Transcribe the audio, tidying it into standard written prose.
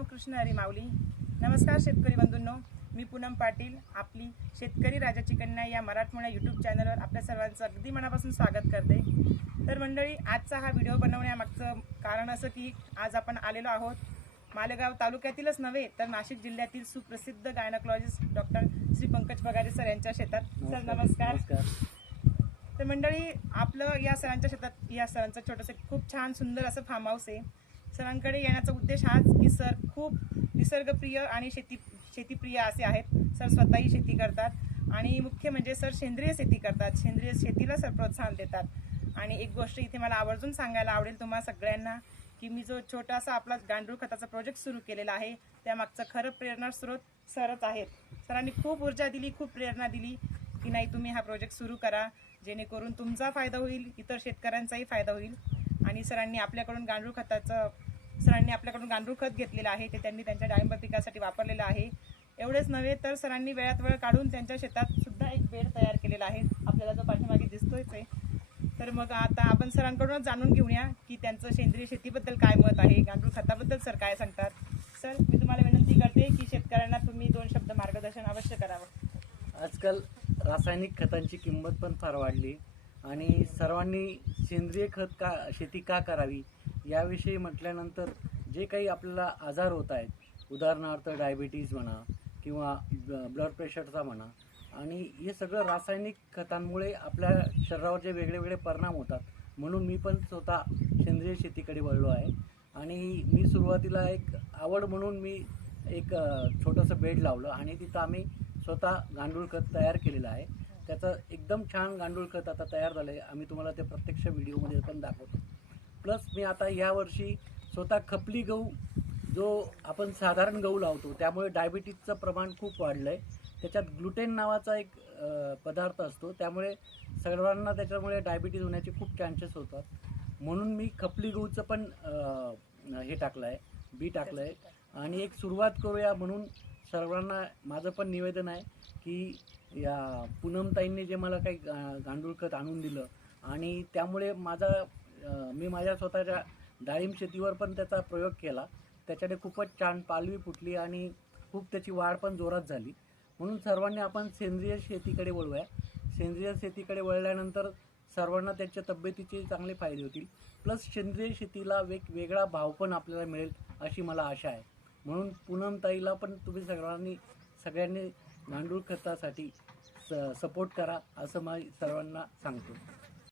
रामकृष्ण हरी माऊली. नमस्कार शेतकरी बंधूंनो, मी पूनम पाटील आपली शेतकरी राजाची कन्या या मराठमोळ्या यूट्यूब चॅनलवर आपल्या सर्वांचं अगदी मनापासून स्वागत करते. तर मंडळी, आजचा हा व्हिडिओ बनवण्यामागचं कारण असं की आज आपण आलेलो आहोत मालेगाव तालुक्यातीलच नव्हे तर नाशिक जिल्ह्यातील सुप्रसिद्ध गायनोकॉलॉजिस्ट डॉक्टर श्री पंकज पगारे सर यांच्या शेतात. सर नमस्कार. तर मंडळी, आपलं या सरांचं छोटंसं खूप छान सुंदर असं फार्म हाऊस आहे. सरांकडे येण्याचा उद्देश हाच की सर खूप निसर्गप्रिय आणि शेतीप्रिय असे आहेत. सर स्वतःही शेती करतात आणि मुख्य म्हणजे सर सेंद्रिय शेती करतात. सेंद्रिय शेतीला सर प्रोत्साहन देतात. आणि एक गोष्ट इथे मला आवर्जून सांगायला आवडेल तुम्हा सगळ्यांना की मी जो छोटासा आपला गांडूळ खताचा प्रोजेक्ट सुरू केलेला आहे त्यामागचं खरं प्रेरणास्रोत सरच आहेत. सरांनी खूप ऊर्जा दिली, खूप प्रेरणा दिली की नाही तुम्ही हा प्रोजेक्ट सुरू करा, जेणेकरून तुमचा फायदा होईल, इतर शेतकऱ्यांचाही फायदा होईल. आणि सरांनी आपल्याकडून गांडूळ खत घेतलेलं आहे, ते त्यांनी त्यांच्या डाळिंब पिकासाठी वापरलेलं आहे. एवढेच नव्हे तर सरांनी वेळात वेळ काढून त्यांच्या शेतात सुद्धा एक बेड तयार केलेला आहे, आपल्याला जो पाठीमागे दिसतोयच आहे. तर मग आता आपण सरांकडूनच जाणून घेऊया की त्यांचं सेंद्रिय शेतीबद्दल काय मत आहे, गांडूळ खताबद्दल सर काय सांगतात. सर, मी तुम्हाला विनंती करते की शेतकऱ्यांना तुम्ही 2 शब्द मार्गदर्शन अवश्य करावं. आजकाल रासायनिक खतांची किंमत पण फार वाढली आणि सर्वांनी सेंद्रिय शेती का करावी याविषयी म्हटल्यानंतर जे काही आपल्याला आजार होत आहेत, उदाहरणार्थ डायबिटीज म्हणा किंवा ब्लड प्रेशरचा म्हणा, आणि हे सगळं रासायनिक खतांमुळे आपल्या शरीरावर जे वेगळे वेगळे परिणाम होतात, म्हणून मी पण स्वतः सेंद्रिय शेतीकडे वळलो आहे. आणि मी सुरुवातीला एक आवड म्हणून मी एक छोटंसं बेड लावलं आणि तिथं आम्ही स्वतः गांडूळ खत तयार केलेलं आहे. त्याचं एकदम छान गांडूळ खत आता तयार झालं आहे. आम्ही तुम्हाला ते प्रत्यक्ष व्हिडिओमध्ये पण दाखवतो. प्लस मी आता यावर्षी स्वतः खपली गहू, जो आपण साधारण गहू लावतो त्यामुळे डायबिटीजचं प्रमाण खूप वाढलं आहे. त्याच्यात ग्लुटेन नावाचा एक पदार्थ असतो, त्यामुळे सर्वांना त्याच्यामुळे डायबिटीज होण्याचे खूप चान्सेस होतात. म्हणून मी खपली गहूचं पण हे टाकलं आहे, बी टाकलं आहे. आणि एक सुरुवात करूया म्हणून सर्वांना माझं पण निवेदन आहे की या पूनमताईंनी जे मला काही गांडूळ खत आणून दिलं आणि त्यामुळे मी माझ्या स्वतःच्या डाळिंब शेतीवर पण त्याचा प्रयोग केला. त्याच्याने खूपच छान पालवी फुटली आणि खूप त्याची वाढ पण जोरात झाली. म्हणून सर्वांनी आपण सेंद्रिय शेतीकडे वळूया. सेंद्रिय शेतीकडे वळल्यानंतर सर्वांना त्याच्या तब्येतीचे चांगले फायदे होतील. प्लस सेंद्रिय शेतीला वेगवेगळा भाव पण आपल्याला मिळेल अशी मला आशा आहे. म्हणून पूनमताईला पण तुम्ही सगळ्यांनी गांडूळ खतासाठी सपोर्ट करा असं मी सर्वांना सांगतो.